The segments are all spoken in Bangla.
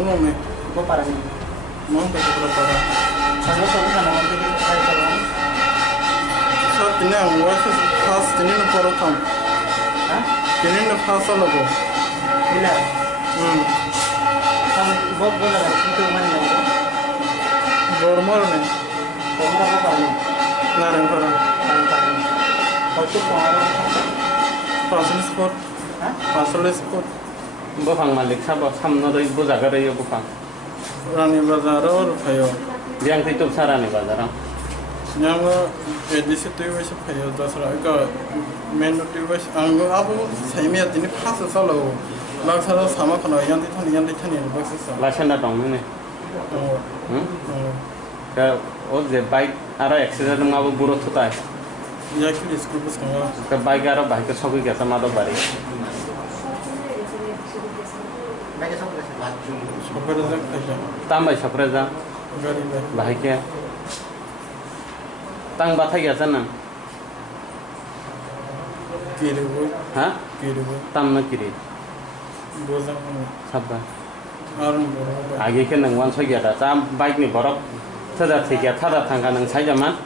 Monome, Kok parah nih? Monte Prepara. Kalau satu kan nanti kita jalan. Saat ini yang was pas ini Porotam. Hah? Ini pas logo. Bila? Kamu buat bola itu mana nih? Bormor nih, Kamu apa parah nih? Nareng Para. Parah. Kau tuh pengaruh. Pasal sport, Hah? pasal sport. Bufang malik sabah samno doi bujaga doi bufang. Rani Bazar or Payo. Yang itu sarane bazar. Yang edisi tu wes Payo dasar agak menu tu wes anggo abu saya ini pas solo. Laksana sama kana yang di thani baksa. Lasana dong ni. Oh. Ke o je bike ara accident ngabu buro thutai. Ya kili school bus kanga. Ke bike ara bike sokui gesa mado bari. Baca sok lah. Sopar jak aja. Tambai sapreza Gari bai. bahike. Tang bathai gesa na. Kiri boy, Ha? kiri boy. Tam na kiri. Bozang Sabba. arun boro. Agi ke nang wan sogi ada. Tam bike ni borok. Thada thikya thada thangka nang sai jaman.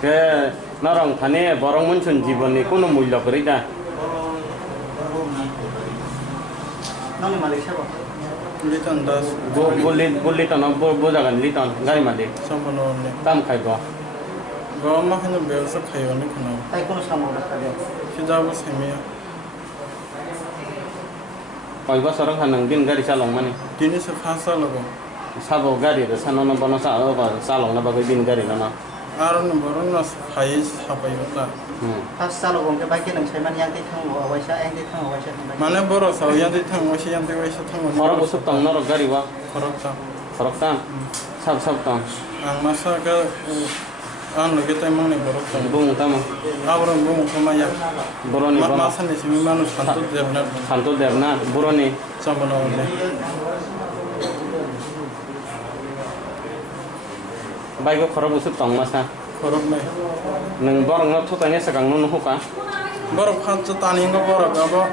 Ke narong thane borong munchun jibon ni kono mulya kori da. Nong malik siapa? Litan das Boleh tanah bojagan litan gari mali. sampono ne. Tam khai bo. Gama hanya biasa kayo ni kana. Tapi kono sama udah kali. Hijabu semia. Koi ba sorong hanang bin gari salong mani. Dini se fasa logo. Sabo gari re sanono bono sa ba salong na bagai bin gari na. Arun boro nas phais hapai ta. Pas salo gong ke baik nang saya yang titang bawa waisa yang titang bawa waisa. Mane boro sa yang di thang wasi yang di wasi thang. Horo usuk tong noro gari wa. Korok ta. Horok tam. Sab tong. Ang masa ka an lo kita emang ni boro ta. Bung tam. Abron bung kumaya. Boroni bono. Masa ni simi manu santu jebna. Santo devna boroni. Sampono ne. Baik ko horo usuk tong masa. Korok mai. Nang borong no thotane sakang no huka. Boro khanchu tani ngo boro ga bo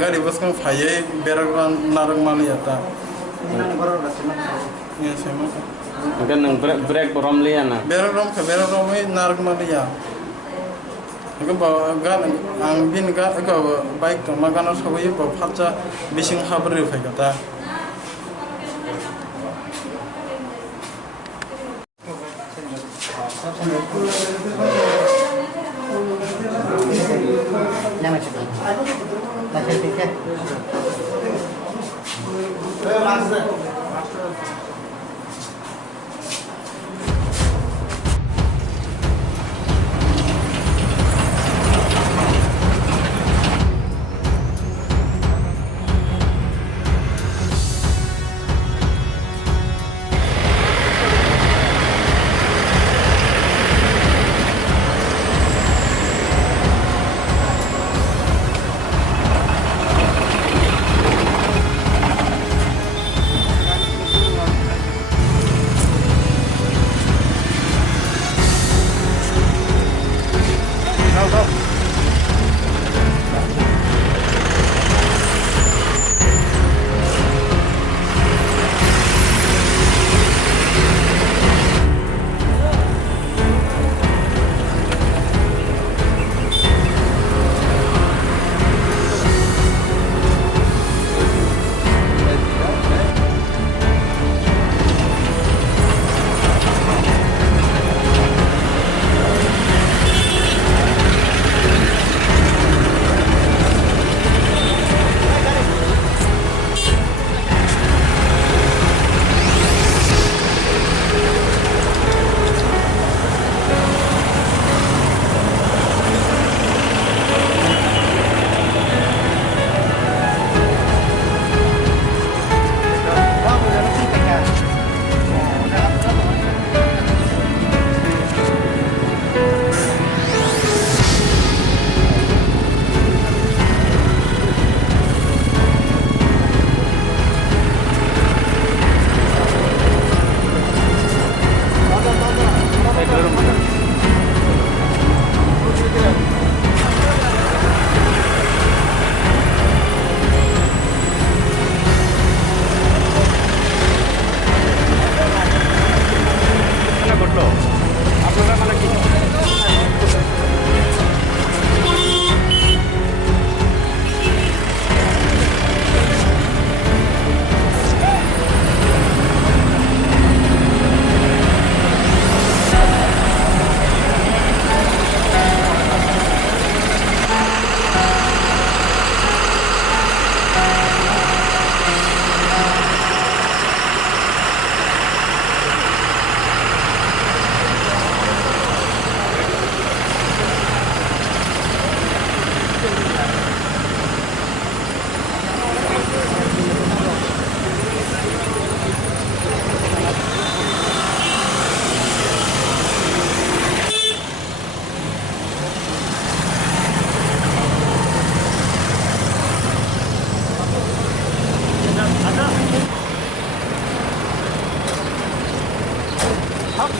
gari bus kan phai beragran narang mali ata. Nang baru dah senang. Ni sema. Kan nang break borom liana. Beragran mai narang mali ya. Ko ba gan ang bin ga bike to magana sabai ba phacha bising habre phai ta. Jangan cepat. Masih tiket.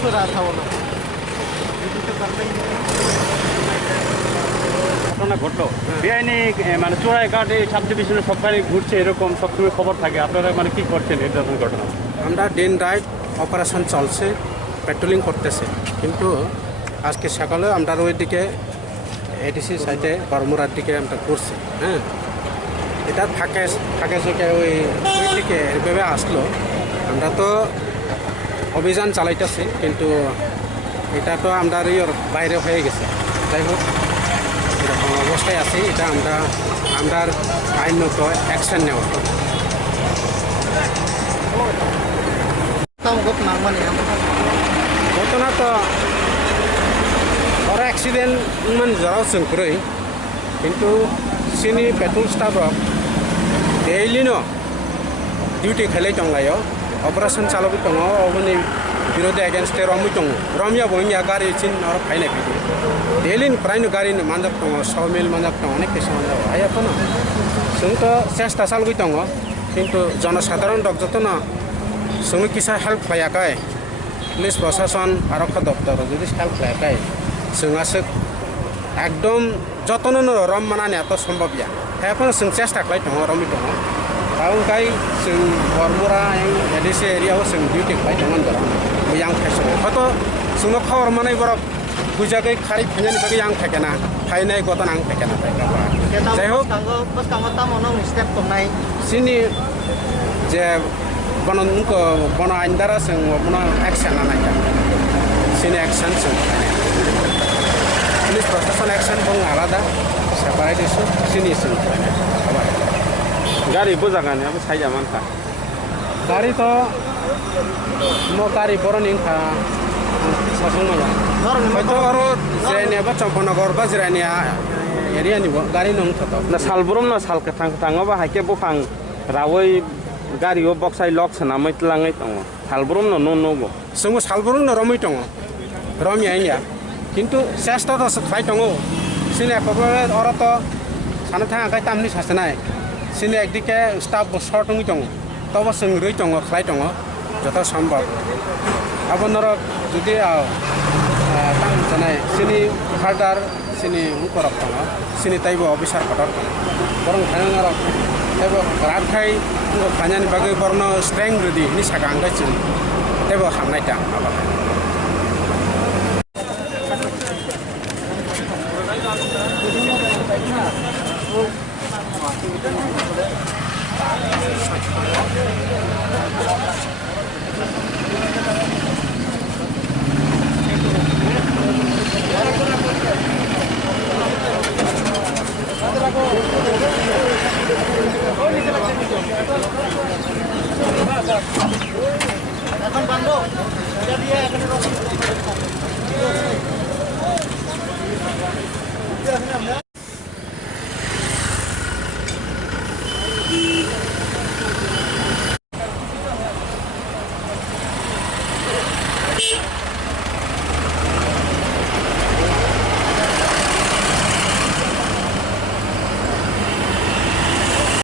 সুরা থাও না এদিকে করতেই ঘটনা ঘটলো বেআইনি মানে চোরাই কাটে সাব ডিভিশনে সবখানে ঘুরছে এরকম সবসময় খবর থাকে আপনারা মানে কি করছেন এই ধরনের ঘটনা আমরা দিন রাত অপারেশন চলছে পেট্রোলিং করতেছে কিন্তু আজকে সকালে আমরা ওইদিকে এডিসি সাইডে বর্মুরার দিকে আমরা করছি হ্যাঁ এটা থাকে চোখে ওই দিকে এভাবে আসলো আমরা তো অভিযান চালাইতেছি কিন্তু এটা তো আমরা বাইরে হয়ে গেছে যাই হোক এরকম অবস্থায় আছে এটা আমরা আইনত অ্যাকশন নেওয়া তাও গত নামমানে ঘটনা তো ওরা অ্যাক্সিডেন্ট মান যারাও सोंख्रै কিন্তু सिनि पेट्रोल स्टाफ डेलिनो डिउटी खेलै दंलायो अपारेशन चालबो दङ अबनि विरोध एगेन्स्ट रमि दङ रमिया बहिनिया गारि चिन और फाइनाय फैदो डेलिन प्रायनो गारिनि मानजाक दङ 100 मिल मानजाक दङ अनेक किसम मानजाक आयाथ' न जोंथ' চেষ্টা चालबो दङ কিন্তু জনসাধারণ যত না जोंनो किसा हेल्प खालायाखै पुलिस प्रशासन आरक्षक दफ्तर जुदि हेल्प खालायाखै जोंहासो एकदम जतन रम मानाने तो सम्भव गैया हेफोर जों चेष्टा खालाय दङ रमि दङ ओंखाय जों बरमुरा एडिसि एरियायाव जों डिउटि खालाय दङ आं थाइसो हयथ' जोंनो खबर मानाय बरफ बुजाखै खारि फैनायनि बागै आं थाइकेना फायनाय गतन आं थाइकेना যাই হোক bos kamu ta mono step tongnai sini je bono aindara जों bono action लानाय sini action जों पुलिस प्रशासन एक्शन दं आलादा सेपारेट इशू सिनि गाड़ी बोजागाने अब साइजा मानखा गाड़ी तो मो गाड़ी बरन इंखा ससंग मला हयतो आरो जेनेबा चम्पनगर बाजिरानिया एरियानि गाड़ी नों थतो ना सालब्रम ना साल थाङोबा हाइके बुफां रावै गारियाव बक्साय लक सोना मैतलाङै दङ सालब्रम न नगो जोंबो सालब्रम न रमै दङ रमि आइया কিন্তু চেষ্টা তো খাই দङ सिनि एकबारे अरा तो सानो थाङाखै तामनि सासे नाय सिनि एकदिके स्टाफ सर्ट दङ तब जों रै दङ खालाय दङ যত সম্ভব আপনারা যদি তাম জানাই सिनि फार्दार सिनि उनकरक दङ सिनि ताइबो अफिसार कटर दङ बरं थाङार ताइबो राखाय फानानि बागै बरन स्ट्रेंग रेडी नि सागा आंगाय जों ताइबो हामनाय दा এখন বন্ধ এটা দিয়ে এখানে